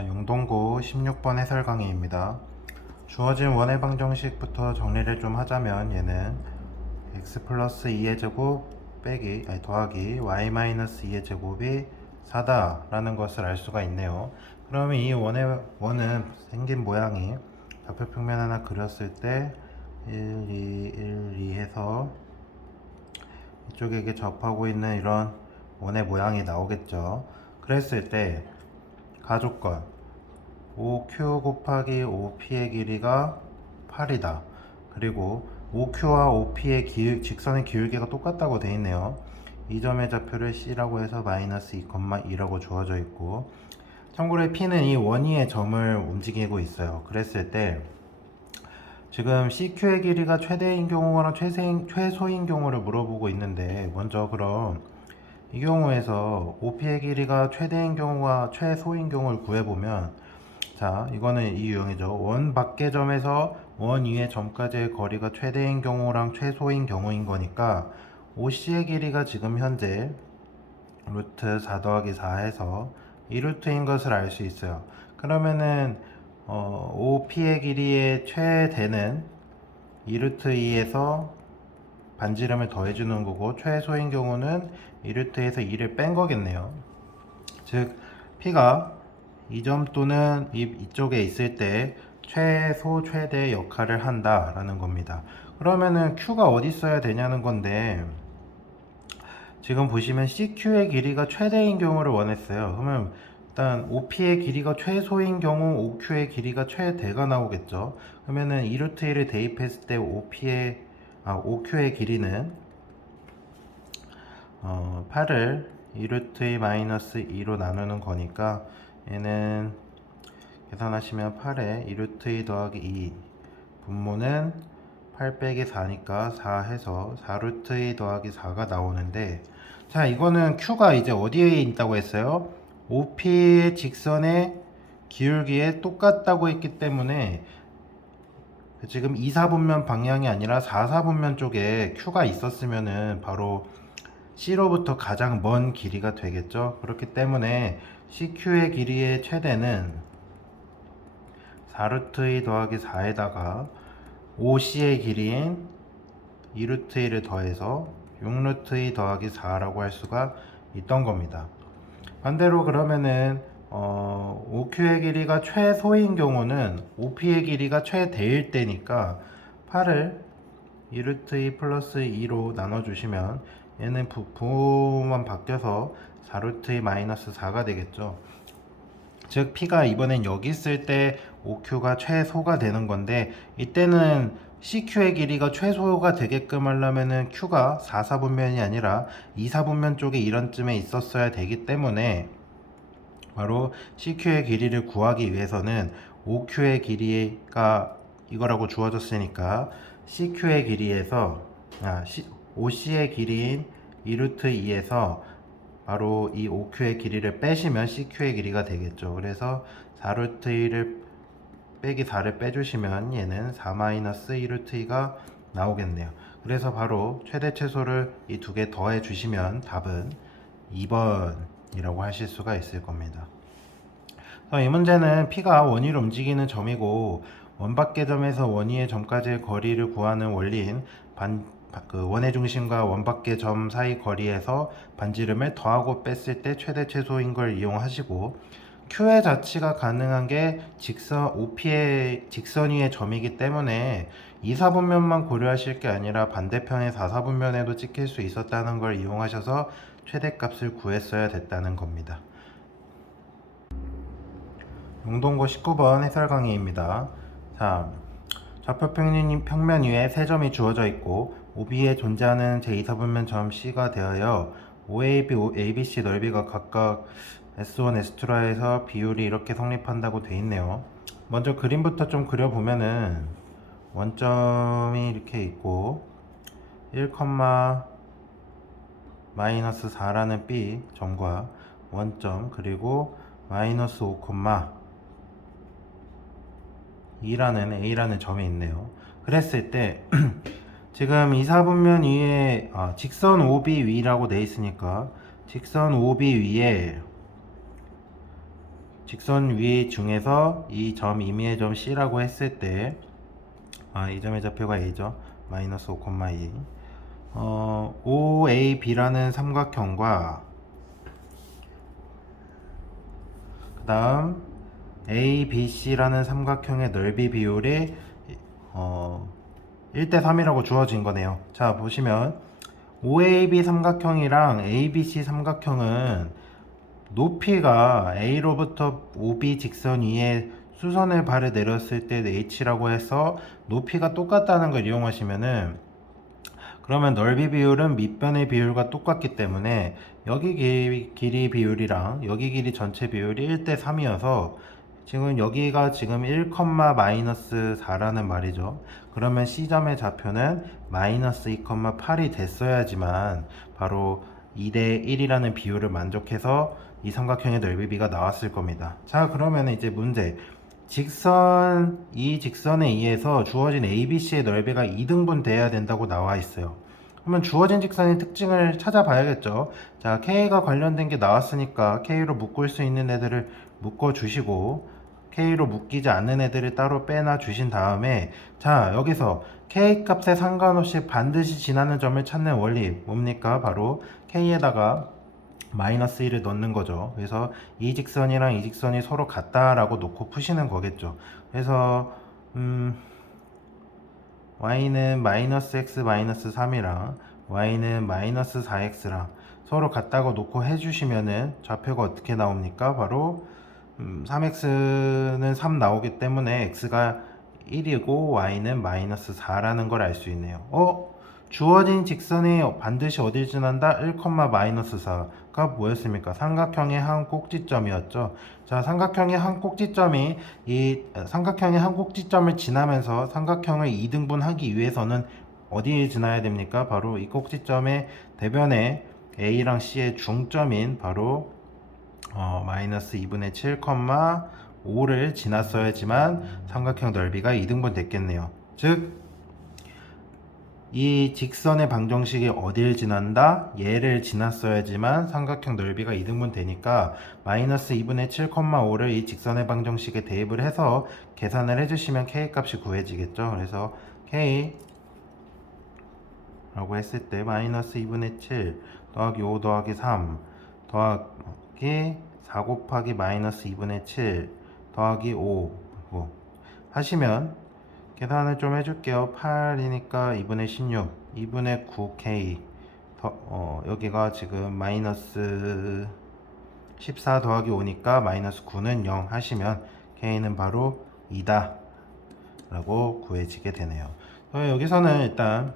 용동고 16번 해설 강의입니다. 주어진 원의 방정식부터 정리를 좀 하자면 얘는 x 플러스 2의 제곱 더하기 y 마이너스 2의 제곱이 4다 라는 것을 알 수가 있네요. 그러면 이 원은 생긴 모양이 좌표평면 하나 그렸을 때 1, 2, 1, 2 해서 이쪽에게 접하고 있는 이런 원의 모양이 나오겠죠. 그랬을 때 가조건 OQ 곱하기 OP의 길이가 8이다. 그리고 OQ와 OP의 직선의 기울기가 똑같다고 되어 있네요. 이 점의 좌표를 C라고 해서 마이너스 2,2라고 주어져 있고, 참고로 P는 이 원위의 점을 움직이고 있어요. 그랬을 때 지금 CQ의 길이가 최대인 경우랑 최소인 경우를 물어보고 있는데, 먼저 그럼 이 경우에서 OP의 길이가 최대인 경우와 최소인 경우를 구해보면, 자, 이거는 이 유형이죠. 원 밖의 점에서 원 위의 점까지의 거리가 최대인 경우랑 최소인 경우인 거니까 OC의 길이가 지금 현재 루트 4 더하기 4 해서 2루트인 것을 알 수 있어요. 그러면은 OP의 길이의 최대는 2루트 2에서 반지름을 더해주는 거고, 최소인 경우는 2루트에서 2를 뺀 거겠네요. 즉 P가 이 점 또는 이쪽에 있을 때 최소 최대 역할을 한다 라는 겁니다. 그러면은 Q가 어디 있어야 되냐는 건데, 지금 보시면 CQ의 길이가 최대인 경우를 원했어요. 그러면 일단 OP의 길이가 최소인 경우 OQ의 길이가 최대가 나오겠죠. 그러면은 2루트 1을 대입했을 때 OQ의 길이는 8을 2루트 2 마이너스 2로 나누는 거니까 얘는 계산하시면 8에 2루트 2 더하기 2 분모는 8 빼기 4니까 4 해서 4루트 2 더하기 4가 나오는데, 자, 이거는 Q가 이제 어디에 있다고 했어요? OP의 직선의 기울기에 똑같다고 했기 때문에 지금 2, 4분면 방향이 아니라 4, 4분면 쪽에 Q가 있었으면은 바로 C로부터 가장 먼 길이가 되겠죠. 그렇기 때문에 CQ의 길이의 최대는 4루트 2 더하기 4에다가 OC의 길이인 2루트 1을 더해서 6루트 2 더하기 4라고 할 수가 있던 겁니다. 반대로 그러면은 OQ의 길이가 최소인 경우는 OP의 길이가 최대일 때니까 8을 2루트 2 플러스 2로 나눠주시면 얘는 부호만 바뀌어서 4루트 2 마이너스 4가 되겠죠. 즉 P가 이번엔 여기 있을 때 OQ가 최소가 되는 건데, 이때는 CQ의 길이가 최소가 되게끔 하려면은 Q가 4, 4분면이 아니라 2, 4분면 쪽에 이런쯤에 있었어야 되기 때문에 바로 CQ의 길이를 구하기 위해서는 OQ의 길이가 이거라고 주어졌으니까 CQ의 길이에서 OC의 길이인 2루트 2에서 바로 이 OQ의 길이를 빼시면 CQ의 길이가 되겠죠. 그래서 4루트 2를 빼기 4를 빼주시면 얘는 4 마이너스 2루트 2가 나오겠네요. 그래서 바로 최대 최소를 이 두 개 더해 주시면 답은 2번이라고 하실 수가 있을 겁니다. 이 문제는 P가 원위로 움직이는 점이고 원 밖의 점에서 원위의 점까지의 거리를 구하는 원리인 원의 중심과 원 밖의 점 사이 거리에서 반지름을 더하고 뺐을 때 최대 최소인 걸 이용하시고, Q의 자치가 가능한 게 OP의 직선 위의 점이기 때문에 2, 4분면만 고려하실 게 아니라 반대편의 4, 4분면에도 찍힐 수 있었다는 걸 이용하셔서 최대값을 구했어야 됐다는 겁니다. 용동고 19번 해설 강의입니다. 자, 좌표 평면 위에 세 점이 주어져 있고 OB에 존재하는 제2사분면 점 C가 대하여 OAB, ABC 넓이가 각각 S1, S2라 해서 비율이 이렇게 성립한다고 돼 있네요. 먼저 그림부터 좀 그려보면은 원점이 이렇게 있고 1, 마이너스 4라는 B 점과 원점, 그리고 마이너스 5, 2라는 A라는 점이 있네요. 그랬을 때 지금 2, 4분면 위에 직선 OB 위라고 돼 있으니까 직선 OB 위에 직선 위 중에서 이 점 임의의 점 C라고 했을 때 이 점의 좌표가 A죠. 마이너스 5,2 OAB라는 삼각형과 그 다음 ABC라는 삼각형의 넓이 비율이 1대3이라고 주어진 거네요. 자, 보시면 OAB 삼각형이랑 ABC 삼각형은 높이가 A로부터 OB 직선 위에 수선을 발에 내렸을 때 H라고 해서 높이가 똑같다는 걸 이용하시면은, 그러면 넓이 비율은 밑변의 비율과 똑같기 때문에 여기 길이 비율이랑 여기 길이 전체 비율이 1대3이어서 지금 여기가 지금 1, 마이너스 4라는 말이죠. 그러면 C점의 좌표는 마이너스 2,8이 됐어야지만 바로 2대1이라는 비율을 만족해서 이 삼각형의 넓이비가 나왔을 겁니다. 자, 그러면 이제 문제. 이 직선에 의해서 주어진 ABC의 넓이가 2등분 돼야 된다고 나와 있어요. 그러면 주어진 직선의 특징을 찾아봐야겠죠. 자, K가 관련된 게 나왔으니까 K로 묶을 수 있는 애들을 묶어 주시고, K로 묶이지 않는 애들을 따로 빼놔 주신 다음에, 자, 여기서 K 값에 상관없이 반드시 지나는 점을 찾는 원리 뭡니까? 바로 K에다가 마이너스 1을 넣는 거죠. 그래서 이 직선이랑 이 직선이 서로 같다라고 놓고 푸시는 거겠죠. 그래서 y는 마이너스 x 마이너스 3이랑 y는 마이너스 4x랑 서로 같다고 놓고 해주시면은 좌표가 어떻게 나옵니까? 바로 3x는 3 나오기 때문에 x가 1이고 y는 마이너스 4라는 걸 알 수 있네요. 주어진 직선이 반드시 어딜 지난다? 1, 마이너스 4가 뭐였습니까? 삼각형의 한 꼭지점이었죠. 자, 삼각형의 한 꼭지점이 삼각형의 한 꼭지점을 지나면서 삼각형을 2등분하기 위해서는 어디에 지나야 됩니까? 바로 이 꼭지점의 대변에 A랑 C의 중점인 바로 마이너스 2분의 7, 5를 지났어야지만 삼각형 넓이가 2등분 됐겠네요. 즉 이 직선의 방정식이 어딜 지난다? 얘를 지났어야지만 삼각형 넓이가 2등분 되니까 마이너스 2분의 7,5를 이 직선의 방정식에 대입을 해서 계산을 해주시면 K 값이 구해지겠죠. 그래서 K 라고 했을 때 마이너스 2분의 7 더하기 5 더하기 3 더하기 4 곱하기 마이너스 2분의 7 더하기 5 하시면, 계산을 좀 해줄게요. 8이니까 2분의 16, 2분의 9K 여기가 지금 마이너스 14 더하기 5니까 마이너스 9는 0 하시면 K는 바로 2다 라고 구해지게 되네요. 여기서는 일단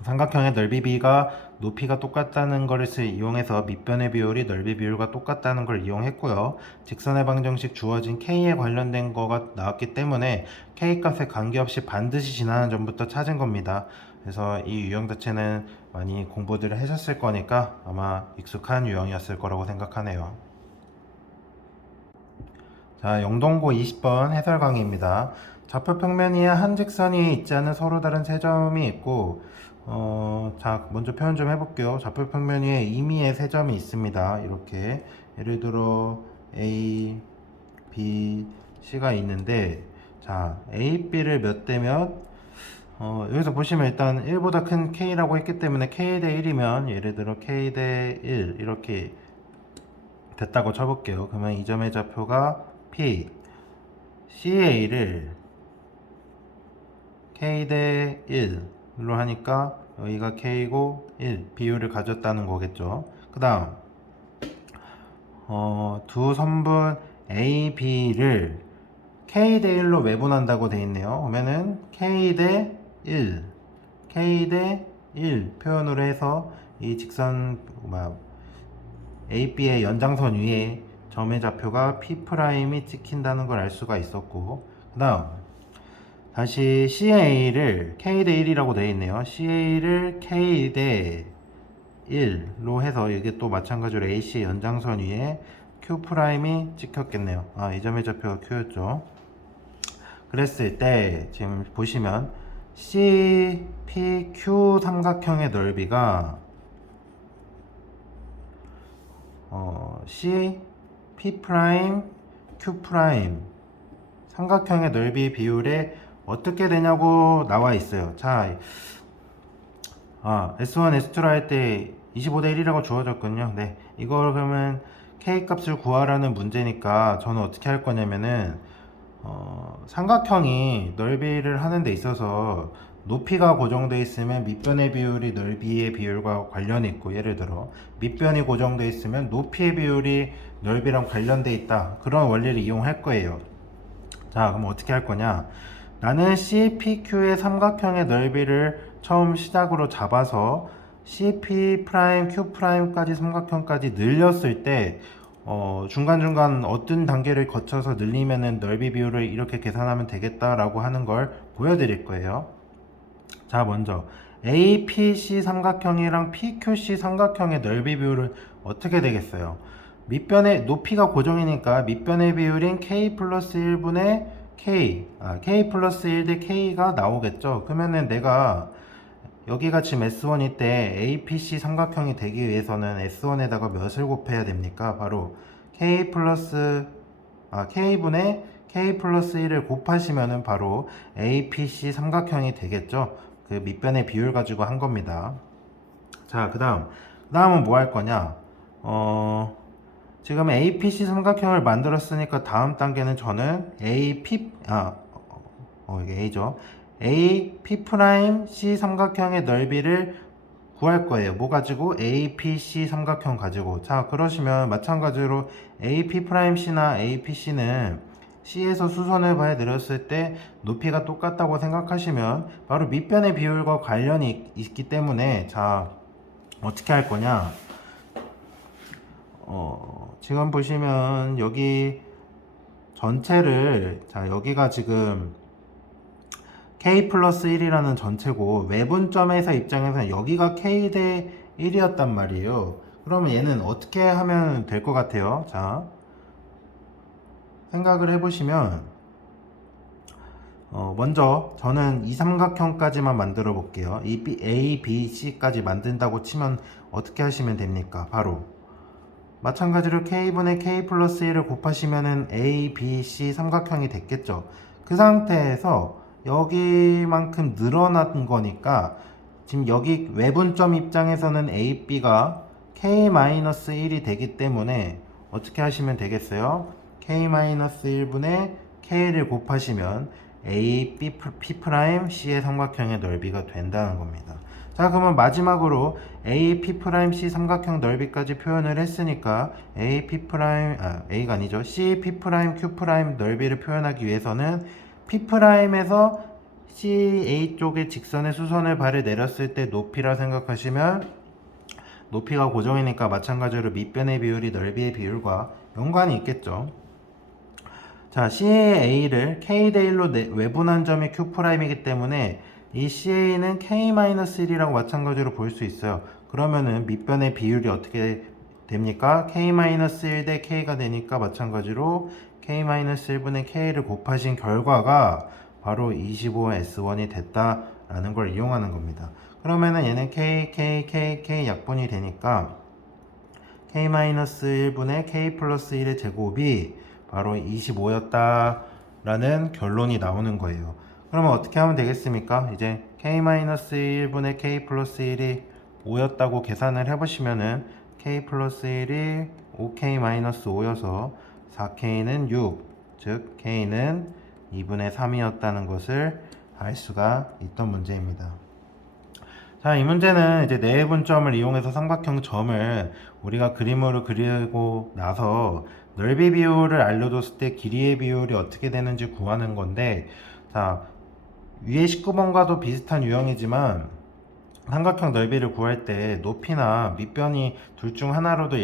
삼각형의 넓이비가 높이가 똑같다는 것을 이용해서 밑변의 비율이 넓이 비율과 똑같다는 걸 이용했고요. 직선의 방정식 주어진 K에 관련된 거가 나왔기 때문에 K 값에 관계없이 반드시 지나는 점부터 찾은 겁니다. 그래서 이 유형 자체는 많이 공부들을 하셨을 거니까 아마 익숙한 유형이었을 거라고 생각하네요. 자, 영동고 20번 해설 강의입니다. 좌표 평면 위에 한 직선이 있지 않은 서로 다른 세 점이 있고, 자, 먼저 표현 좀 해볼게요. 좌표 평면 위에 임의의 세 점이 있습니다. 이렇게 예를 들어 A, B, C가 있는데, 자, A, B를 몇 대 몇? 여기서 보시면 일단 1보다 큰 K라고 했기 때문에 K 대 1이면 예를 들어 K 대 1 이렇게 됐다고 쳐볼게요. 그러면 이 점의 좌표가 P, CA를 K 대 1로 하니까 여기가 K고 1 비율을 가졌다는 거겠죠. 그 다음 두 선분 A, B를 K 대 1로 매분한다고 되어 있네요. 그러면은 K 대 1 K 대 1 표현으로 해서 이 직선 AB의 연장선 위에 점의 좌표가 P'이 찍힌다는 걸 알 수가 있었고, 그 다음 다시 CA를 K 대 1이라고 되어 있네요. CA를 K 대 1로 해서 이게 또 마찬가지로 AC의 연장선 위에 Q'이 찍혔겠네요. 이 점의 좌표가 Q였죠. 그랬을 때 지금 보시면 CPQ 삼각형의 넓이가 CP' Q 프라임 삼각형의 넓이 비율에 어떻게 되냐고 나와 있어요. 자, S1, S2를 할 때 25대 1이라고 주어졌거든요. 네, 이걸 그러면 K 값을 구하라는 문제니까 저는 어떻게 할 거냐면은 삼각형이 넓이를 하는 데 있어서 높이가 고정되어 있으면 밑변의 비율이 넓이의 비율과 관련이 있고, 예를 들어 밑변이 고정되어 있으면 높이의 비율이 넓이랑 관련되어 있다, 그런 원리를 이용할 거예요. 자, 그럼 어떻게 할 거냐, 나는 CPQ의 삼각형의 넓이를 처음 시작으로 잡아서 CP 프라임 Q 프라임까지 삼각형까지 늘렸을 때 중간중간 어떤 단계를 거쳐서 늘리면은 넓이 비율을 이렇게 계산하면 되겠다라고 하는 걸 보여드릴 거예요. 자, 먼저 APC 삼각형이랑 PQC 삼각형의 넓이 비율은 어떻게 되겠어요? 밑변의 높이가 고정이니까 밑변의 비율인 K 플러스 1분의 K 플러스 1 대 K가 나오겠죠. 그러면은 내가 여기가 지금 S1일 때 APC 삼각형이 되기 위해서는 S1에다가 몇을 곱해야 됩니까? 바로 K분의 K 플러스 1을 곱하시면은 바로 APC 삼각형이 되겠죠. 그 밑변의 비율 가지고 한 겁니다. 자, 그 다음은 뭐 할 거냐? 지금 APC 삼각형을 만들었으니까 다음 단계는 저는 이게 A죠. AP 프라임 C 삼각형의 넓이를 구할 거예요. 뭐 가지고? APC 삼각형 가지고. 자, 그러시면 마찬가지로 AP 프라임 C나 APC는 C에서 수선을 봐야 내렸을 때 높이가 똑같다고 생각하시면 바로 밑변의 비율과 관련이 있기 때문에, 자, 어떻게 할 거냐? 지금 보시면 여기 전체를, 자, 여기가 지금 K 플러스 1이라는 전체고 외분점에서 입장에서는 여기가 K 대 1이었단 말이에요. 그러면 얘는 어떻게 하면 될 것 같아요? 자, 생각을 해보시면 먼저 저는 이 삼각형까지만 만들어 볼게요. 이 A, B, C까지 만든다고 치면 어떻게 하시면 됩니까? 바로 마찬가지로 K분의 K 플러스 1을 곱하시면은 A, B, C 삼각형이 됐겠죠. 그 상태에서 여기만큼 늘어난 거니까 지금 여기 외분점 입장에서는 A, B가 K-1이 되기 때문에 어떻게 하시면 되겠어요? K-1분의 K를 곱하시면 A, P 프라임, C의 삼각형의 넓이가 된다는 겁니다. 자, 그러면 마지막으로 AP 프라임 C 삼각형 넓이까지 표현을 했으니까 A가 아니죠. CP 프라임 Q 프라임 넓이를 표현하기 위해서는 P 프라임에서 CA 쪽의 직선의 수선을 발을 내렸을 때 높이라 생각하시면 높이가 고정이니까 마찬가지로 밑변의 비율이 넓이의 비율과 연관이 있겠죠. 자, CA를 K 대 1로 외분한 점이 Q 프라임이기 때문에 이 CA는 K-1이라고 마찬가지로 볼 수 있어요. 그러면은 밑변의 비율이 어떻게 됩니까? K-1 대 K가 되니까 마찬가지로 K-1분의 K를 곱하신 결과가 바로 25S1이 됐다라는 걸 이용하는 겁니다. 그러면은 얘는 K 약분이 되니까 K-1분의 K 플러스 1의 제곱이 바로 25였다라는 결론이 나오는 거예요. 그러면 어떻게 하면 되겠습니까? 이제 K-1분의 K 플러스 1이 5였다고 계산을 해보시면은 K 플러스 1이 5K-5여서 4K는 6, 즉 K는 2분의 3이었다는 것을 알 수가 있던 문제입니다. 자, 이 문제는 이제 내분점을 이용해서 삼각형 점을 우리가 그림으로 그리고 나서 넓이 비율을 알려줬을 때 길이의 비율이 어떻게 되는지 구하는 건데, 자, 위에 19번과도 비슷한 유형이지만 삼각형 넓이를 구할 때 높이나 밑변이 둘 중 하나로도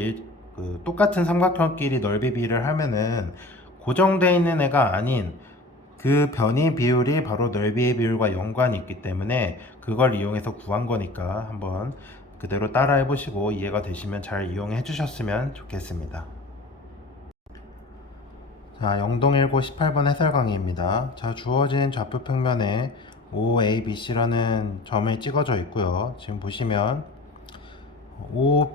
똑같은 삼각형끼리 넓이 비를 하면은 고정되어 있는 애가 아닌 그 변이 비율이 바로 넓이의 비율과 연관이 있기 때문에 그걸 이용해서 구한 거니까 한번 그대로 따라 해보시고 이해가 되시면 잘 이용해 주셨으면 좋겠습니다. 자, 영동일고 18번 해설 강의입니다. 자, 주어진 좌표 평면에 OABC라는 점이 찍어져 있고요. 지금 보시면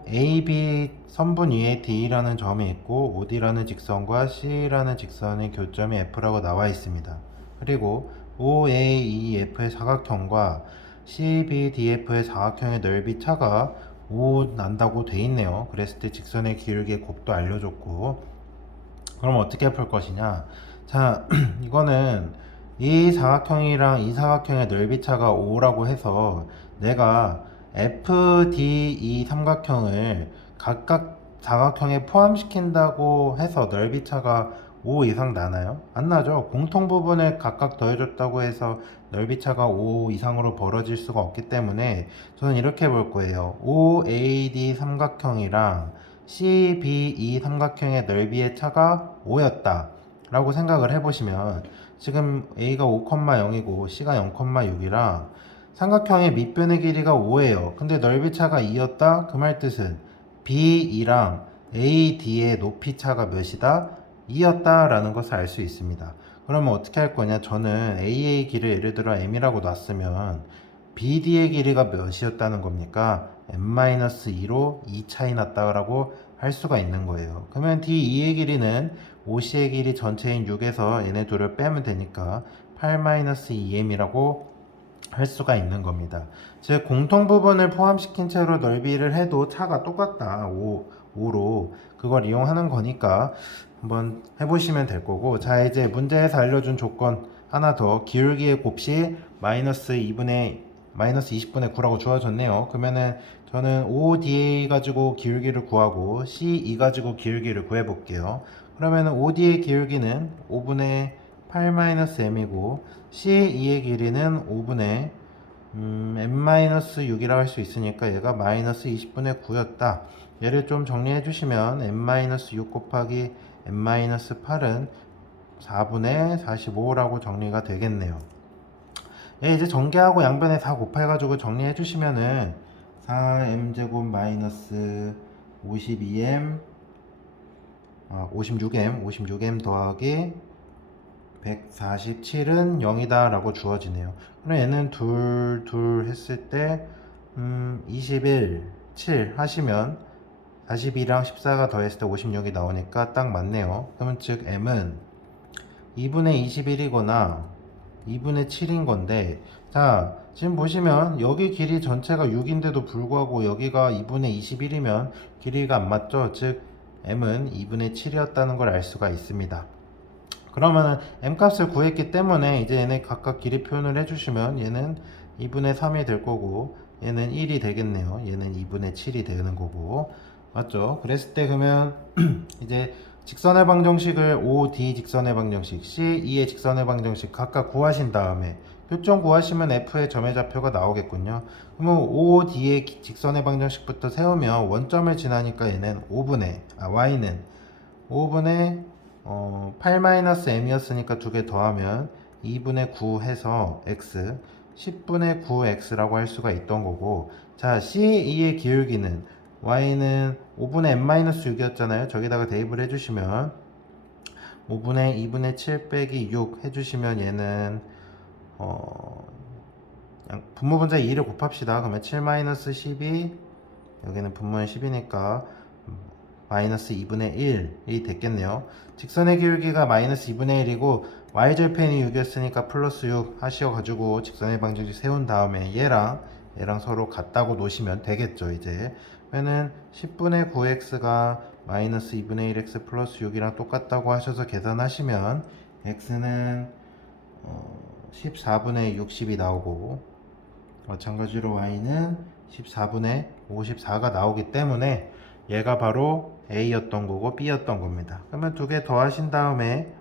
AB 선분 위에 D라는 점이 있고 OD라는 직선과 C라는 직선의 교점이 F라고 나와 있습니다. 그리고 OAEF의 사각형과 CBDF의 사각형의 넓이 차가 5 난다고 돼 있네요. 그랬을 때 직선의 기울기의 곱도 알려줬고, 그럼 어떻게 풀 것이냐? 자, 이거는 이 사각형이랑 이 사각형의 넓이 차가 5라고 해서 내가 FDE 삼각형을 각각 사각형에 포함시킨다고 해서 넓이 차가 5 이상 나나요? 안 나죠. 공통 부분을 각각 더해줬다고 해서 넓이 차가 5 이상으로 벌어질 수가 없기 때문에 저는 이렇게 볼 거예요. OAD 삼각형이랑 CBE 삼각형의 넓이의 차가 5였다 라고 생각을 해보시면, 지금 A가 5,0이고 C가 0,6이라 삼각형의 밑변의 길이가 5예요. 근데 넓이 차가 2였다? 그 말 뜻은 BE랑 AD의 높이 차가 몇이다? 2였다 라는 것을 알 수 있습니다. 그러면 어떻게 할 거냐? 저는 A의 길을 예를 들어 M이라고 놨으면 BD의 길이가 몇이었다는 겁니까? M-2로 2 차이 났다라고 할 수가 있는 거예요. 그러면 D2의 길이는 OC의 길이 전체인 6에서 얘네 둘을 빼면 되니까 8-2M이라고 할 수가 있는 겁니다. 즉 공통 부분을 포함시킨 채로 넓이를 해도 차가 똑같다 5로 그걸 이용하는 거니까 한번 해보시면 될 거고, 자 이제 문제에서 알려준 조건 하나 더, 기울기의 곱이 마이너스 20분의 9라고 주어졌네요. 그러면은 저는 ODA 가지고 기울기를 구하고 CE 가지고 기울기를 구해 볼게요. 그러면은 OD의 기울기는 5분의 8-m이고 CE의 길이는 5분의 m-6이라고 할 수 있으니까 얘가 마이너스 20분의 9였다. 얘를 좀 정리해 주시면 m-6 곱하기 m-8은 4분의 45라고 정리가 되겠네요. 예, 이제 전개하고 양변에 4 곱해가지고 정리해 주시면은 4m제곱 마이너스 52m 56m 더하기 147은 0이다 라고 주어지네요. 그럼 얘는 둘 했을 때 21, 7 하시면 42랑 14가 더했을 때 56이 나오니까 딱 맞네요. 그러면 즉 m은 2분의 21이거나 2분의 7인 건데, 자 지금 보시면 여기 길이 전체가 6인데도 불구하고 여기가 2분의 21이면 길이가 안 맞죠. 즉 m은 2분의 7이었다는 걸 알 수가 있습니다. 그러면은 m값을 구했기 때문에 이제 얘네 각각 길이 표현을 해주시면 얘는 2분의 3이 될 거고 얘는 1이 되겠네요. 얘는 2분의 7이 되는 거고, 맞죠? 그랬을 때 그러면 이제 직선의 방정식을 OD 직선의 방정식, CE의 직선의 방정식 각각 구하신 다음에 교점 구하시면 F의 점의 좌표가 나오겠군요. 그러면 OD의 직선의 방정식부터 세우면 원점을 지나니까 얘는 Y는 5분의 8-m이었으니까 두 개 더하면 2분의 9 해서 x 10분의 9x라고 할 수가 있던 거고, 자 CE의 기울기는 y는 5분의 m-6이었잖아요. 저기다가 대입을 해주시면 5분의 2분의 7 빼기 6 해주시면 얘는 분모분자 2를 곱합시다. 그러면 7-12, 여기는 분모는 10이니까 마이너스 2분의 1이 됐겠네요. 직선의 기울기가 마이너스 2분의 1이고 y절편이 6이었으니까 플러스 6 하셔가지고 직선의 방정식 세운 다음에 얘랑 서로 같다고 놓으시면 되겠죠. 이제 그러면은 10분의 9x가 마이너스 2분의 1x 플러스 6이랑 똑같다고 하셔서 계산하시면 x는 14분의 60이 나오고, 마찬가지로 y는 14분의 54가 나오기 때문에 얘가 바로 A였던 거고 B였던 겁니다. 그러면 두 개 더하신 다음에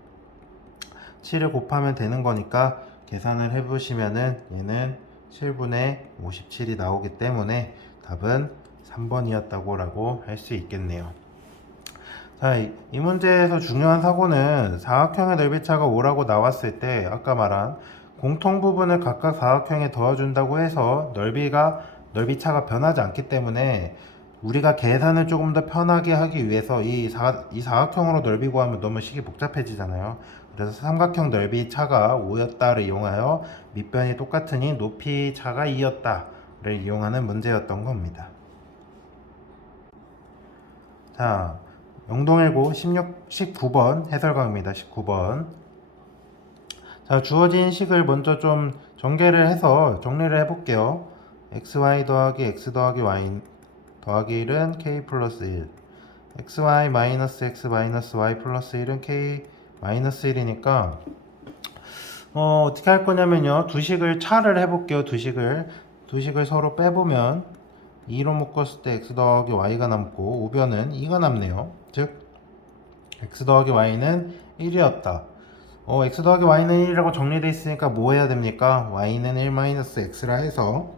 7을 곱하면 되는 거니까 계산을 해보시면은 얘는 7분의 57이 나오기 때문에 답은 3번이었다고 라고 할 수 있겠네요. 자, 이 문제에서 중요한 사고는 사각형의 넓이차가 5라고 나왔을 때 아까 말한 공통 부분을 각각 사각형에 더해준다고 해서 넓이차가 변하지 않기 때문에 우리가 계산을 조금 더 편하게 하기 위해서 이 사각형으로 넓이 구하면 너무 식이 복잡해지잖아요. 그래서 삼각형 넓이 차가 5였다를 이용하여 밑변이 똑같으니 높이 차가 2였다를 이용하는 문제였던 겁니다. 자, 영동일고 19번 해설강입니다. 19번. 자, 주어진 식을 먼저 좀 전개를 해서 정리를 해볼게요. xy 더하기 x 더하기 y 더하기 1은 k 플러스 1, xy 마이너스 x 마이너스 y 플러스 1은 k 마이너스 1이니까 어떻게 할 거냐면요, 두 식을 차를 해볼게요. 두 식을 서로 빼보면 2로 묶었을 때 x 더하기 y가 남고 우변은 2가 남네요. 즉 x 더하기 y는 1이었다. x 더하기 y는 1이라고 정리되어 있으니까 뭐 해야 됩니까? y는 1 마이너스 x라 해서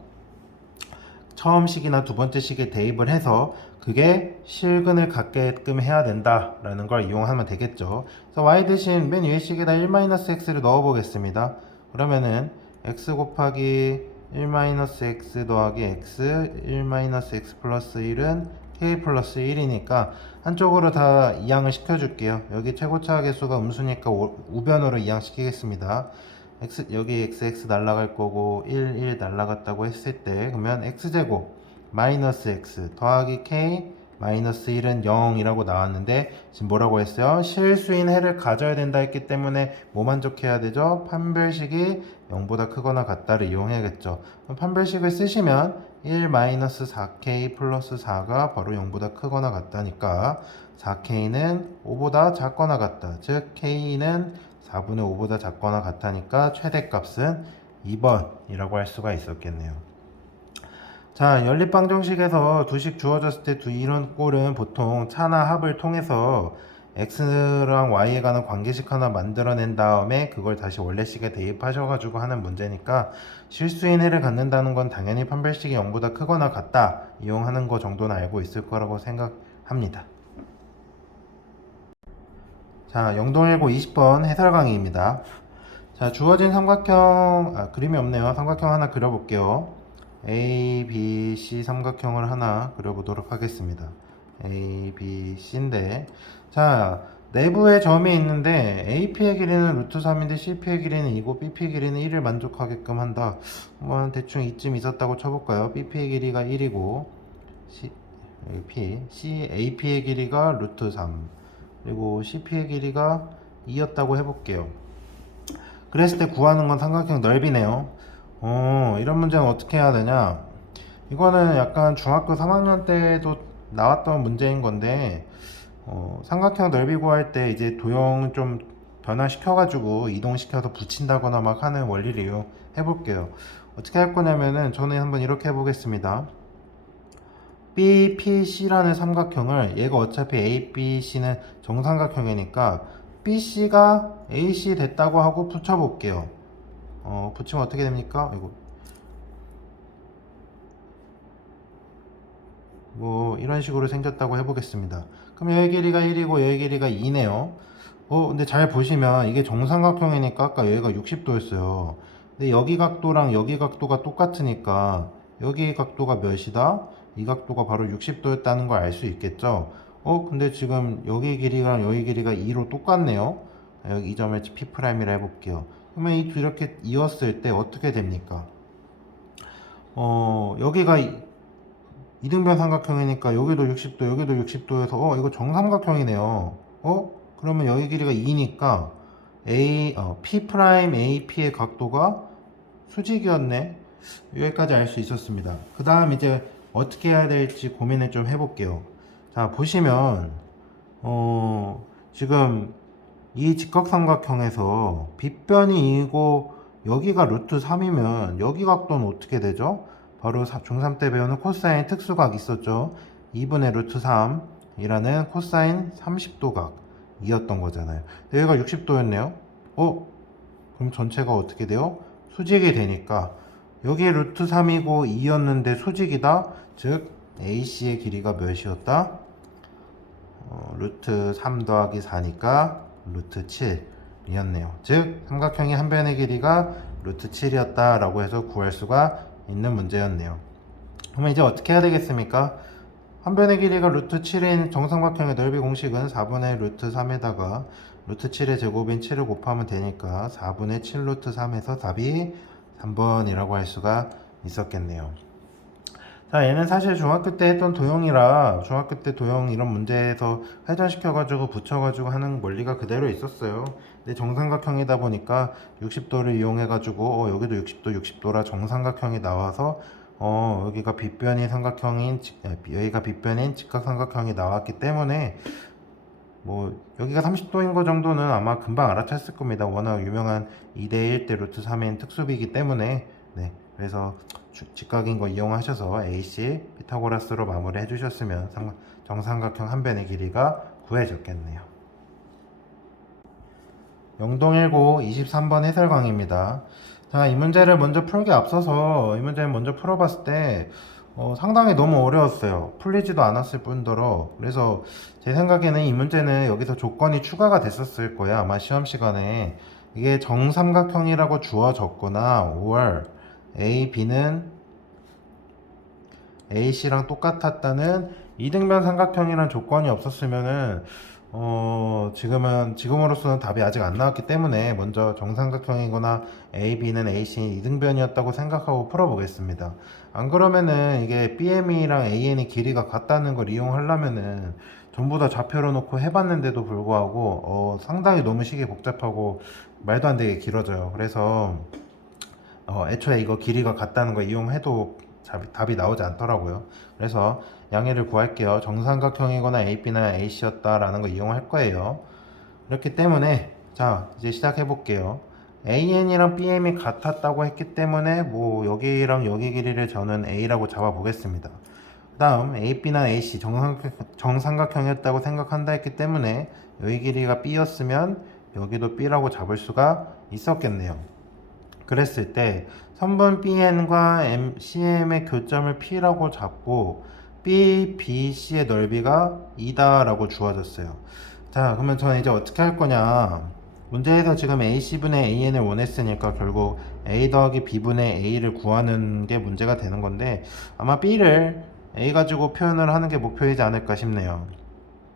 처음 식이나 두 번째 식에 대입을 해서 그게 실근을 갖게끔 해야 된다라는 걸 이용하면 되겠죠. 그래서 y 대신 맨 위에 식에다 1 마이너스 x를 넣어 보겠습니다. 그러면은 x 곱하기 1 마이너스 x 더하기 x 1 마이너스 x 플러스 1은 k 플러스 1이니까 한쪽으로 다 이항을 시켜줄게요. 여기 최고차 계수가 음수니까 우변으로 이항시키겠습니다. 여기 x 날라갈 거고 1 날라갔다고 했을 때 그러면 x제곱 마이너스 x 더하기 k 마이너스 1은 0이라고 나왔는데 지금 뭐라고 했어요? 실수인 해를 가져야 된다 했기 때문에 뭐 만족해야 되죠? 판별식이 0보다 크거나 같다를 이용해야겠죠. 판별식을 쓰시면 1 마이너스 4k 플러스 4가 바로 0보다 크거나 같다니까 4k는 5보다 작거나 같다. 즉 k는 4분의 5보다 작거나 같다니까 최대값은 2번이라고 할 수가 있었겠네요. 자, 연립방정식에서 두식 주어졌을 때 이런 꼴은 보통 차나 합을 통해서 x랑 y에 관한 관계식 하나 만들어낸 다음에 그걸 다시 원래식에 대입하셔가지고 하는 문제니까 실수인 해를 갖는다는 건 당연히 판별식이 0보다 크거나 같다 이용하는 거 정도는 알고 있을 거라고 생각합니다. 자, 영동일고 20번 해설 강의입니다. 자, 주어진 삼각형, 그림이 없네요. 삼각형 하나 그려볼게요. A, B, C 삼각형을 하나 그려보도록 하겠습니다. A, B, C인데, 자, 내부에 점이 있는데 AP의 길이는 루트 3인데 CP의 길이는 2고 BP의 길이는 1을 만족하게끔 한다. 한번 대충 이쯤 있었다고 쳐볼까요? BP의 길이가 1이고 AP의 길이가 루트 3 그리고 CP의 길이가 2였다고 해볼게요. 그랬을 때 구하는 건 삼각형 넓이네요. 이런 문제는 어떻게 해야 되냐? 이거는 약간 중학교 3학년 때도 나왔던 문제인 건데, 삼각형 넓이 구할 때 이제 도형을 좀 변화시켜가지고 이동시켜서 붙인다거나 막 하는 원리를 이용해 볼게요. 어떻게 할 거냐면은 저는 한번 이렇게 해보겠습니다. BPC라는 삼각형을 얘가 어차피 ABC는 정삼각형이니까 BC가 AC 됐다고 하고 붙여볼게요. 붙이면 어떻게 됩니까? 이거 뭐 이런 식으로 생겼다고 해보겠습니다. 그럼 여기 길이가 1이고 여기 길이가 2네요. 근데 잘 보시면 이게 정삼각형이니까 아까 여기가 60도였어요. 근데 여기 각도랑 여기 각도가 똑같으니까 여기 각도가 몇이다? 이 각도가 바로 60도였다는 걸 알 수 있겠죠? 근데 지금 여기 길이랑 여기 길이가 2로 똑같네요. 여기 이 점을 P'이라 해볼게요. 그러면 이렇게 이었을 때 어떻게 됩니까? 여기가 이등변 삼각형이니까 여기도 60도, 여기도 60도여서 이거 정삼각형이네요. 그러면 여기 길이가 2니까 P'AP의 각도가 수직이었네. 여기까지 알 수 있었습니다. 그 다음 이제 어떻게 해야 될지 고민을 좀 해볼게요. 자, 보시면 지금 이 직각삼각형에서 빗변이 2고 여기가 루트 3이면 여기 각도는 어떻게 되죠? 바로 중3 때 배우는 코사인 특수각 있었죠. 2분의 루트 3이라는 코사인 30도 각이었던 거잖아요. 여기가 60도였네요. 그럼 전체가 어떻게 돼요? 수직이 되니까 여기 루트 3이고 2였는데 수직이다. 즉 AC의 길이가 몇이었다? 루트 3 더하기 4니까 루트 7이었네요. 즉 삼각형의 한 변의 길이가 루트 7이었다 라고 해서 구할 수가 있는 문제였네요. 그러면 이제 어떻게 해야 되겠습니까? 한 변의 길이가 루트 7인 정삼각형의 넓이 공식은 4분의 루트 3에다가 루트 7의 제곱인 7을 곱하면 되니까 4분의 7 루트 3에서 답이 3번이라고 할 수가 있었겠네요. 자, 얘는 사실 중학교 때 했던 도형이라 중학교 때 도형 이런 문제에서 회전시켜가지고 붙여가지고 하는 원리가 그대로 있었어요. 근데 정삼각형이다 보니까 60도를 이용해가지고 여기도 60도 60도라 정삼각형이 나와서 여기가 빗변인 삼각형인 여기가 빗변인 직각삼각형이 나왔기 때문에 뭐 여기가 30도인 거 정도는 아마 금방 알아챘을 겁니다. 워낙 유명한 2대1 대 루트 3인 특수비이기 때문에. 네, 그래서 직각인 거 이용하셔서 AC 피타고라스로 마무리 해주셨으면 정삼각형 한 변의 길이가 구해졌겠네요. 영동1고 23번 해설 강의입니다. 자, 이 문제를 먼저 풀기 앞서서 이 문제를 먼저 풀어봤을 때 상당히 너무 어려웠어요. 풀리지도 않았을 뿐더러. 그래서 제 생각에는 이 문제는 여기서 조건이 추가가 됐었을 거예요. 아마 시험 시간에 이게 정삼각형이라고 주어졌거나 or A, B는 AC랑 똑같았다는 이등변 삼각형이란 조건이 없었으면은 지금으로서는 답이 아직 안 나왔기 때문에 먼저 정삼각형이거나 A, B는 AC 이등변이었다고 생각하고 풀어보겠습니다. 안 그러면은 이게 BM이랑 AN이 길이가 같다는 걸 이용하려면은 전부 다 좌표로 놓고 해봤는데도 불구하고 상당히 너무 식이 복잡하고 말도 안 되게 길어져요. 그래서 애초에 이거 길이가 같다는 거 이용해도 답이 나오지 않더라고요. 그래서 양해를 구할게요. 정삼각형이거나 AB나 AC였다라는 거 이용할 거예요. 그렇기 때문에 자 이제 시작해 볼게요. AN이랑 BM이 같았다고 했기 때문에 뭐 여기랑 여기 길이를 저는 A라고 잡아 보겠습니다. 그 다음 AB나 AC 정삼각형이었다고 생각한다 했기 때문에 여기 길이가 B였으면 여기도 B라고 잡을 수가 있었겠네요. 그랬을 때 선분 BN과 CM의 교점을 P라고 잡고 B, B, C의 넓이가 2다 라고 주어졌어요. 자, 그러면 저는 이제 어떻게 할 거냐. 문제에서 지금 AC분의 AN을 원했으니까 결국 A 더하기 B분의 A를 구하는 게 문제가 되는 건데 아마 B를 A 가지고 표현을 하는 게 목표이지 않을까 싶네요.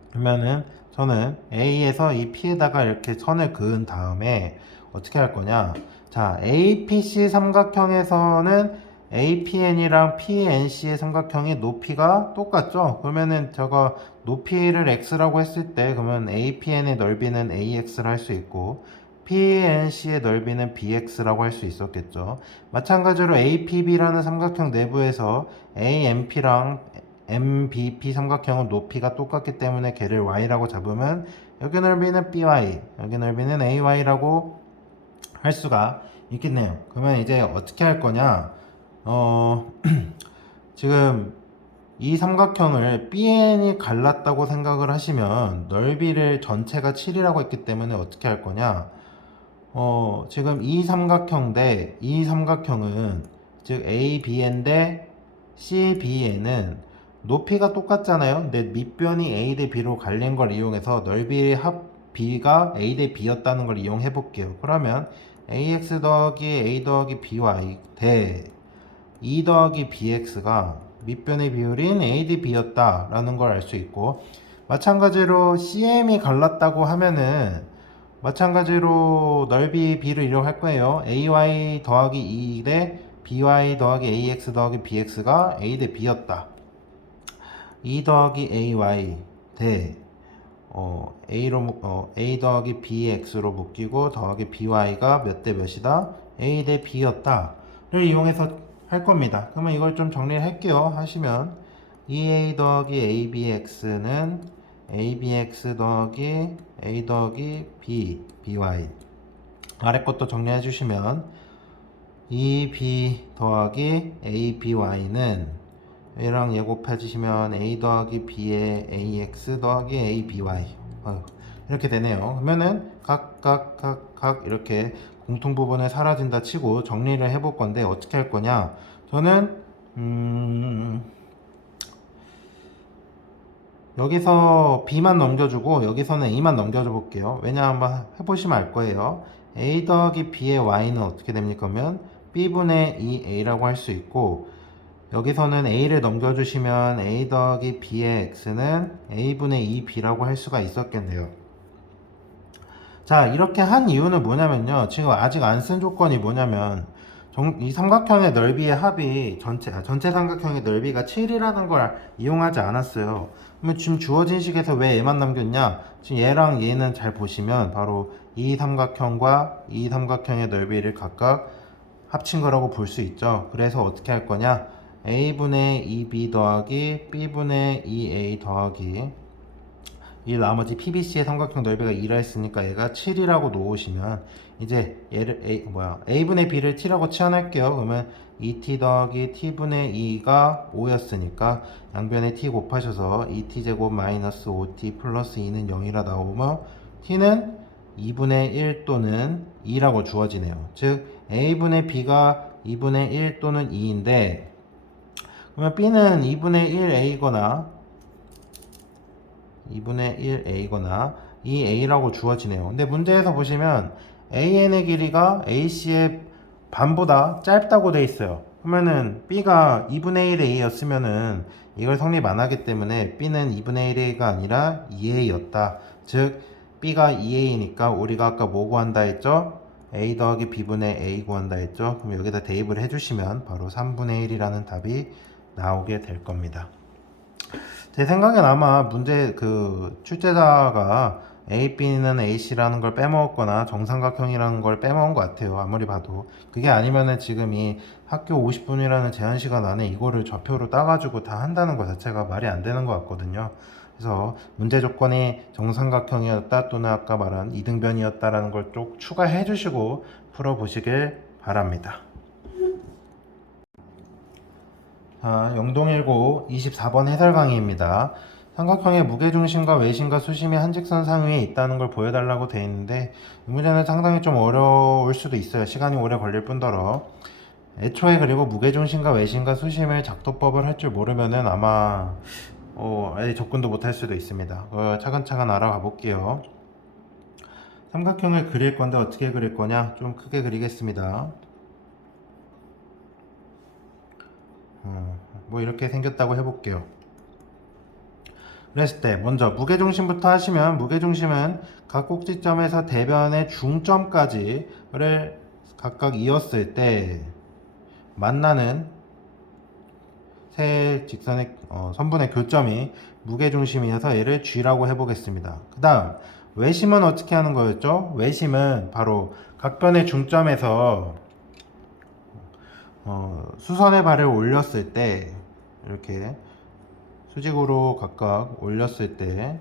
그러면은 저는 A에서 이 P에다가 이렇게 선을 그은 다음에 어떻게 할 거냐. 자, APC 삼각형에서는 APN이랑 PNC의 삼각형의 높이가 똑같죠? 그러면은 저거 높이를 X라고 했을 때 그러면 APN의 넓이는 AX를 할 수 있고 PNC의 넓이는 BX라고 할 수 있었겠죠. 마찬가지로 APB라는 삼각형 내부에서 AMP랑 MBP 삼각형은 높이가 똑같기 때문에 걔를 Y라고 잡으면 여기 넓이는 BY, 여기 넓이는 AY라고 할 수가 있겠네요. 그러면 이제 어떻게 할 거냐? 지금 이 삼각형을 BN이 갈랐다고 생각을 하시면 넓이를 전체가 7이라고 했기 때문에 어떻게 할 거냐? 지금 이 삼각형 대 이 삼각형은 즉 ABN 대 CBN은 높이가 똑같잖아요. 근데 밑변이 A 대 B로 갈린 걸 이용해서 넓이의 합 B가 A 대 B였다는 걸 이용해 볼게요. 그러면 AX 더하기 A 더하기 BY 대 E 더하기 BX가 밑변의 비율인 A 대 B였다 라는 걸 알 수 있고 마찬가지로 CM이 갈랐다고 하면은 마찬가지로 넓이 B를 이용할 거예요. AY 더하기 E 대 BY 더하기 AX 더하기 BX가 A 대 B였다. E 더하기 AY 대 A 더하기 BX로 묶이고 더하기 BY가 몇 대 몇이다? A 대 B였다. 를 이용해서 할 겁니다. 그러면 이걸 좀 정리를 할게요. 하시면 EA 더하기 ABX는 ABX 더하기 A 더하기 B, BY 아래 것도 정리해 주시면 EB 더하기 ABY는 얘랑 얘 곱해주시면 A 더하기 B의 AX 더하기 ABY 이렇게 되네요. 그러면은 각 이렇게 공통 부분에 사라진다 치고 정리를 해볼 건데 어떻게 할 거냐. 저는 여기서 B만 넘겨주고 여기서는 A만 넘겨줘 볼게요. 왜냐 한번 해보시면 알 거예요. A 더하기 B의 Y는 어떻게 됩니까? 그러면 B분의 2A라고 할 수 있고 여기서는 A를 넘겨주시면 A 더하기 B의 X는 A분의 2B라고 할 수가 있었겠네요. 자, 이렇게 한 이유는 뭐냐면요. 지금 아직 안 쓴 조건이 뭐냐면 이 삼각형의 넓이의 합이 전체 삼각형의 넓이가 7이라는 걸 이용하지 않았어요. 그러면 지금 주어진 식에서 왜 얘만 남겼냐? 지금 얘랑 얘는 잘 보시면 바로 이 삼각형과 이 삼각형의 넓이를 각각 합친 거라고 볼 수 있죠. 그래서 어떻게 할 거냐? a분의 2b 더하기 b분의 2a 더하기 이 나머지 PBC의 삼각형 넓이가 2라 했으니까 얘가 7이라고 놓으시면 이제 얘를 A분의 B를 T라고 치환할게요. 그러면 2T 더하기 T분의 2가 5였으니까 양변에 T 곱하셔서 2T제곱 마이너스 5T 플러스 2는 0이라 나오면 T는 2분의 1 또는 2라고 주어지네요. 즉 A분의 B가 2분의 1 또는 2인데 그러면 B는 2분의 1A거나 2분의 1a거나 2a라고 주어지네요. 근데 문제에서 보시면 an의 길이가 ac의 반보다 짧다고 돼 있어요. 그러면은 b가 2분의 1a였으면은 이걸 성립 안 하기 때문에 b는 2분의 1a가 아니라 2a였다. 즉 b가 2a니까 우리가 아까 뭐 구한다 했죠? a 더하기 b분의 a 구한다 했죠? 그럼 여기다 대입을 해주시면 바로 3분의 1이라는 답이 나오게 될 겁니다. 제 생각엔 아마 문제 출제자가 A, B는 AC라는 걸 빼먹었거나 정삼각형이라는 걸 빼먹은 것 같아요. 아무리 봐도. 그게 아니면은 지금 이 학교 50분이라는 제한 시간 안에 이거를 좌표로 따가지고 다 한다는 것 자체가 말이 안 되는 것 같거든요. 그래서 문제 조건이 정삼각형이었다 또는 아까 말한 이등변이었다라는 걸 좀 추가해 주시고 풀어보시길 바랍니다. 영동19 24번 해설 강의입니다. 삼각형의 무게중심과 외심과 수심이 한 직선상 위에 있다는 걸 보여달라고 되어 있는데 이 문제는 상당히 좀 어려울 수도 있어요. 시간이 오래 걸릴 뿐더러 애초에 그리고 무게중심과 외심과 수심을 작도법을 할 줄 모르면은 아마 아예 접근도 못할 수도 있습니다. 차근차근 알아가 볼게요. 삼각형을 그릴 건데 어떻게 그릴 거냐? 좀 크게 그리겠습니다. 뭐 이렇게 생겼다고 해볼게요. 그랬을 때 먼저 무게중심부터 하시면 무게중심은 각 꼭지점에서 대변의 중점까지를 각각 이었을 때 만나는 세 직선의 선분의 교점이 무게중심이어서 얘를 G라고 해보겠습니다. 그 다음 외심은 어떻게 하는 거였죠? 외심은 바로 각변의 중점에서 수선의 발을 올렸을 때 이렇게 수직으로 각각 올렸을 때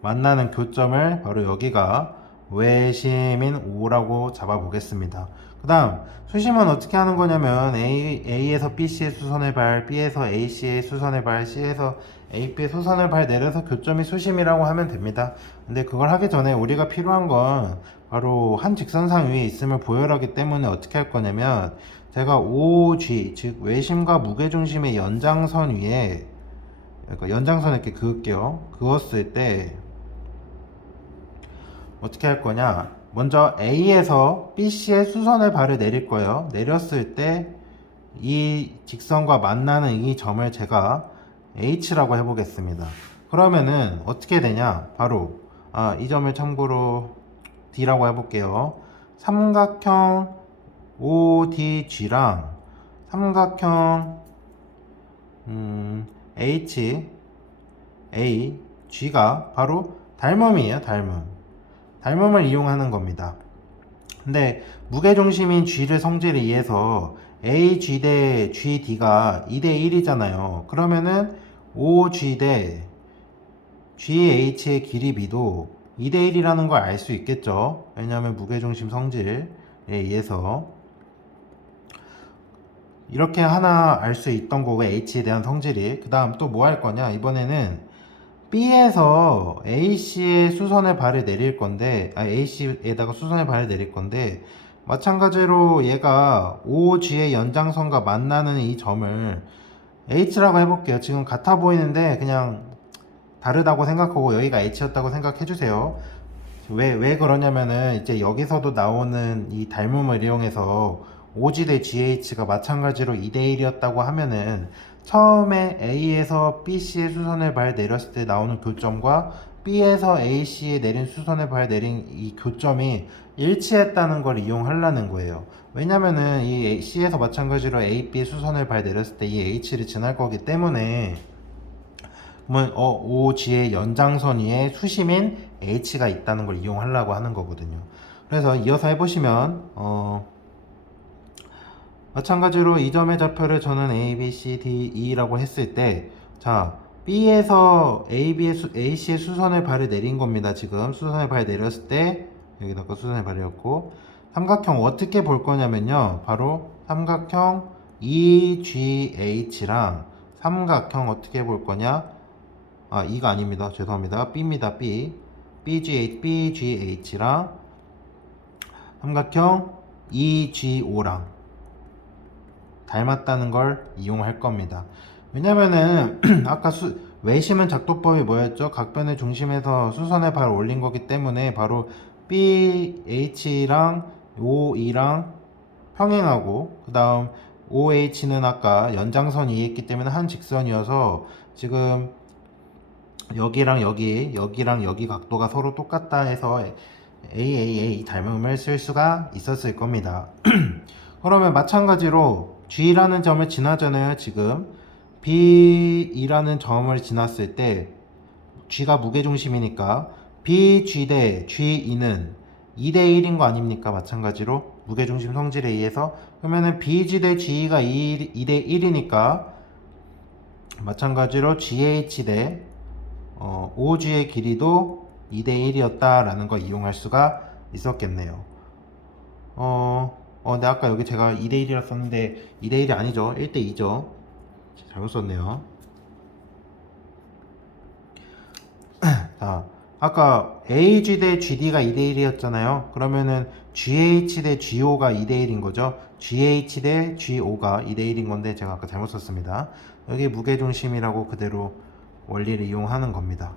만나는 교점을 바로 여기가 외심인 O라고 잡아 보겠습니다. 그 다음 수심은 어떻게 하는 거냐면 A에서 BC의 수선의 발, B에서 AC의 수선의 발, C에서 AB의 수선의 발 내려서 교점이 수심이라고 하면 됩니다. 근데 그걸 하기 전에 우리가 필요한 건 바로 한 직선상 위에 있음을 보여하기 때문에 어떻게 할 거냐면 제가 OG 즉 외심과 무게중심의 연장선 위에 그러니까 연장선 이렇게 그을게요. 그었을 때 어떻게 할 거냐? 먼저 A에서 BC의 수선의 발을 내릴 거예요. 내렸을 때 이 직선과 만나는 이 점을 제가 H라고 해보겠습니다. 그러면은 어떻게 되냐? 바로 이 점을 참고로 D라고 해볼게요. 삼각형 ODG랑 삼각형 HAG가 바로 닮음이에요. 닮음을 이용하는 겁니다. 근데 무게중심인 G를 성질에 의해서 AG 대 GD가 2대 1이잖아요. 그러면은 OG 대 GH의 길이 B도 2대 1이라는 걸 알 수 있겠죠. 왜냐하면 무게중심 성질에 의해서 이렇게 하나 알 수 있던 거고 H에 대한 성질이. 그 다음 또 뭐 할 거냐? 이번에는 B에서 AC의 수선의 발을 내릴 건데 AC에다가 수선의 발을 내릴 건데 마찬가지로 얘가 OG의 연장선과 만나는 이 점을 H라고 해볼게요. 지금 같아 보이는데 그냥 다르다고 생각하고 여기가 H였다고 생각해 주세요. 왜 그러냐면은 이제 여기서도 나오는 이 닮음을 이용해서 OG 대 GH가 마찬가지로 2대 1이었다고 하면은 처음에 A에서 BC의 수선을 발 내렸을 때 나오는 교점과 B에서 AC에 내린 수선의 발 내린 이 교점이 일치했다는 걸 이용하려는 거예요. 왜냐면은 이 C에서 마찬가지로 A, B 수선을 발 내렸을 때 이 H를 지날 거기 때문에 OG의 연장선 위에 수심인 H가 있다는 걸 이용하려고 하는 거거든요. 그래서 이어서 해보시면 마찬가지로 이 점의 좌표를 저는 A, B, C, D, E라고 했을 때 자 B에서 AC의 수선의 발을 내린 겁니다. 지금 수선의 발을 내렸을 때 여기다가 수선의 발이었고 삼각형 어떻게 볼 거냐면요. 바로 삼각형 EGH랑 삼각형 어떻게 볼 거냐? E가 아닙니다. 죄송합니다. B입니다. BGH랑 삼각형 EGO랑 닮았다는 걸 이용할 겁니다. 왜냐면은 아까 외심은 작도법이 뭐였죠? 각변의 중심에서 수선의 발을 올린 거기 때문에 바로 BH랑 OE랑 평행하고 그 다음 OH는 아까 연장선 이했기 때문에 한 직선이어서 지금 여기랑 여기 각도가 서로 똑같다 해서 AAA 닮음을 쓸 수가 있었을 겁니다. 그러면 마찬가지로 G라는 점을 지나잖아요. 지금 B이라는 점을 지났을 때 G가 무게중심이니까 BG 대 GE는 2대 1인 거 아닙니까? 마찬가지로 무게중심 성질에 의해서 그러면은 BG 대 GE가 2대 1이니까 마찬가지로 GH 대 OG의 길이도 2대 1이었다라는 걸 이용할 수가 있었겠네요. 근데 아까 여기 제가 2대 1이라 썼는데 2대 1이 아니죠. 1대 2죠. 잘못 썼네요. 자, 아까 AG 대 GD가 2대 1이었잖아요. 그러면은 GH 대 GO가 2대 1인 거죠. GH 대 GO가 2대 1인 건데 제가 아까 잘못 썼습니다. 여기 무게중심이라고 그대로 원리를 이용하는 겁니다.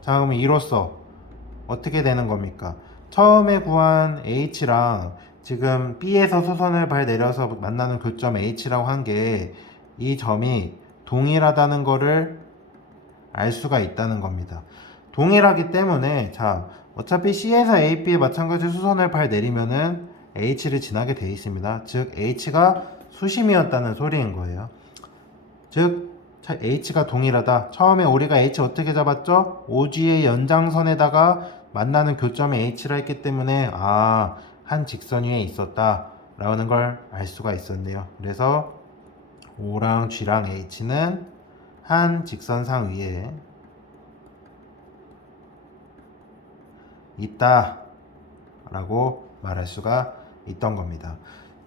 자, 그러면 이로써 어떻게 되는 겁니까? 처음에 구한 H랑 지금 B에서 수선을 발 내려서 만나는 교점 H라고 한 게 이 점이 동일하다는 거를 알 수가 있다는 겁니다. 동일하기 때문에 자 어차피 C에서 A, B에 마찬가지 수선을 발 내리면은 H를 지나게 되어 있습니다. 즉 H가 수심이었다는 소리인 거예요. 즉 H가 동일하다. 처음에 우리가 H 어떻게 잡았죠? OG의 연장선에다가 만나는 교점이 H라 했기 때문에 한 직선 위에 있었다 라는 걸 알 수가 있었네요. 그래서 O랑 G랑 H는 한 직선상 위에 있다 라고 말할 수가 있던 겁니다.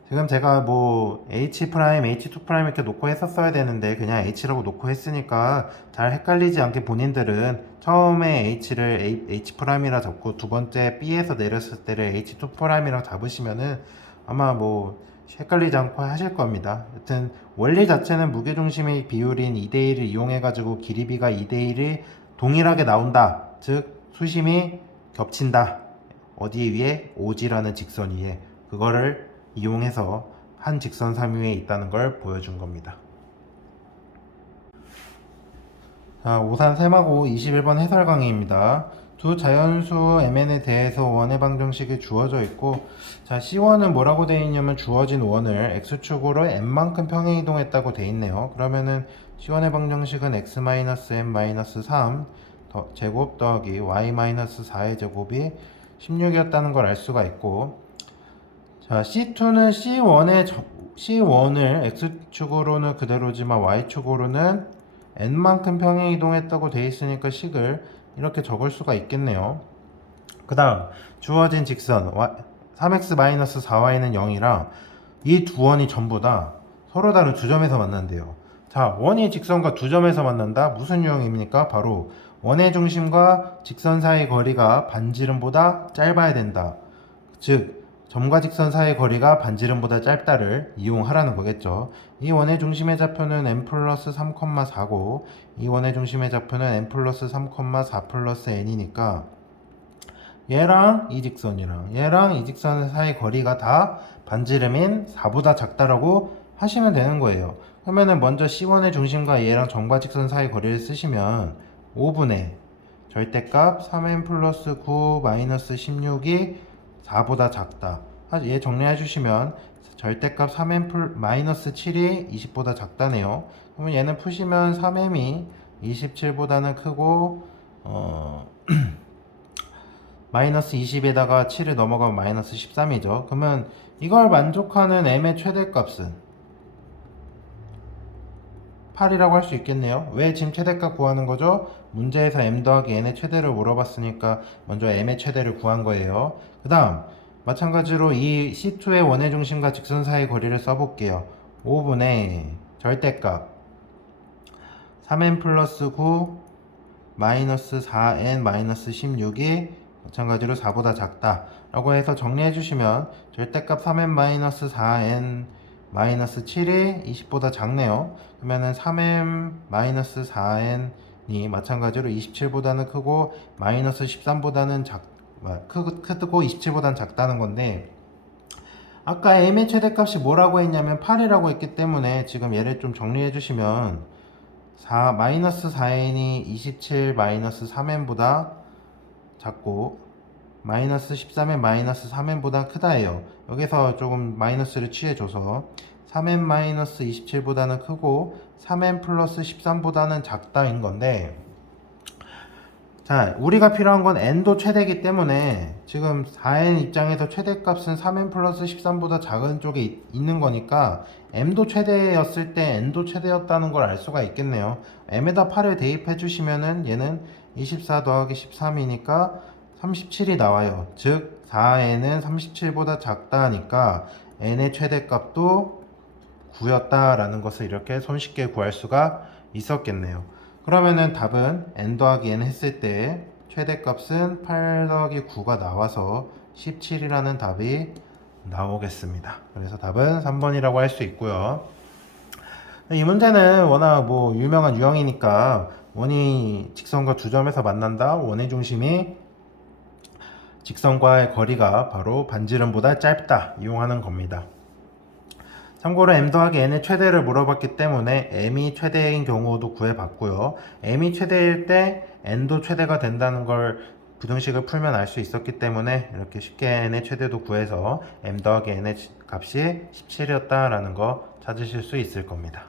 지금 제가 뭐 H', H2' 이렇게 놓고 했었어야 되는데 그냥 H라고 놓고 했으니까 잘 헷갈리지 않게 본인들은 처음에 H를 H'이라 잡고 두 번째 B에서 내렸을 때를 H2'이랑 잡으시면은 아마 뭐 헷갈리지 않고 하실 겁니다. 여튼 원리 자체는 무게중심의 비율인 2대1을 이용해 가지고 길이비가 2대1이 동일하게 나온다. 즉 수심이 겹친다. 어디 위에? OG라는 직선 위에. 그거를 이용해서 한 직선 3위에 있다는 걸 보여준 겁니다. 자, 오산 세마고 21번 해설 강의입니다. 두 자연수 MN에 대해서 원의 방정식이 주어져 있고 자 C1은 뭐라고 되어 있냐면 주어진 원을 X축으로 N만큼 평행 이동했다고 되어 있네요. 그러면은 C1의 방정식은 X-N-3 제곱 더하기 Y-4의 제곱이 16이었다는 걸 알 수가 있고 자 C2는 C1을 X축으로는 그대로지만 Y축으로는 N만큼 평행 이동했다고 되어 있으니까 식을 이렇게 적을 수가 있겠네요. 그 다음 주어진 직선 3x-4y는 0이랑 이 두 원이 전부 다 서로 다른 두 점에서 만난대요. 자 원이 직선과 두 점에서 만난다 무슨 유형입니까? 바로 원의 중심과 직선 사이의 거리가 반지름보다 짧아야 된다. 즉 점과 직선 사이의 거리가 반지름보다 짧다를 이용하라는 거겠죠. 이 원의 중심의 좌표는 n 플러스 3,4고 이 원의 중심의 좌표는 n 플러스 3,4 플러스 n이니까 얘랑 이 직선 사이의 거리가 다 반지름인 4보다 작다라고 하시면 되는 거예요. 그러면은 먼저 C1의 중심과 얘랑 점과 직선 사이의 거리를 쓰시면 5분의 절대값 3n 플러스 9 마이너스 16이 4보다 작다. 얘 정리해 주시면 절대값 3n 마이너스 7이 20보다 작다네요. 그러면 얘는 푸시면 3m이 27보다는 크고 마이너스 20에다가 7을 넘어가면 마이너스 13이죠. 그러면 이걸 만족하는 m의 최대값은 8이라고 할 수 있겠네요. 왜 지금 최대값 구하는 거죠? 문제에서 m 더하기 n의 최대를 물어봤으니까 먼저 m의 최대를 구한 거예요. 그 다음 마찬가지로 이 C2의 원의 중심과 직선 사이의 거리를 써볼게요. 5분의 절대값 3n 플러스 9 마이너스 4n 마이너스 16이 마찬가지로 4보다 작다 라고 해서 정리해 주시면 절대값 3n 마이너스 4n 마이너스 7이 20보다 작네요. 그러면은 3n 마이너스 4n이 마찬가지로 27보다는 크고 마이너스 13보다는 크고 27보다는 작다는 건데, 아까 m의 최대값이 뭐라고 했냐면 8이라고 했기 때문에 지금 얘를 좀 정리해 주시면 마이너스 4n이 27 마이너스 3n보다 작고 마이너스 13n 마이너스 3n보다 크다예요. 여기서 조금 마이너스를 취해줘서 3n 마이너스 27보다는 크고 3n 플러스 13보다는 작다인 건데, 자, 우리가 필요한 건 n도 최대이기 때문에 지금 4n 입장에서 최대값은 3n 플러스 13보다 작은 쪽에 있는 거니까 m도 최대였을 때 n도 최대였다는 걸 알 수가 있겠네요. m에다 8을 대입해 주시면은 얘는 24 더하기 13이니까 37이 나와요. 즉 4n은 37보다 작다니까 n의 최대값도 9였다라는 것을 이렇게 손쉽게 구할 수가 있었겠네요. 그러면은 답은 n 더하기 n 했을 때 최대값은 8 더하기 9가 나와서 17이라는 답이 나오겠습니다. 그래서 답은 3번이라고 할 수 있고요. 이 문제는 워낙 유명한 유형이니까 원이 직선과 두 점에서 만난다. 원의 중심이 직선과의 거리가 바로 반지름보다 짧다. 이용하는 겁니다. 참고로 m 더하기 n의 최대를 물어봤기 때문에 m이 최대인 경우도 구해봤고요. m이 최대일 때 n도 최대가 된다는 걸 부등식을 풀면 알 수 있었기 때문에 이렇게 쉽게 n의 최대도 구해서 m 더하기 n의 값이 17이었다라는 거 찾으실 수 있을 겁니다.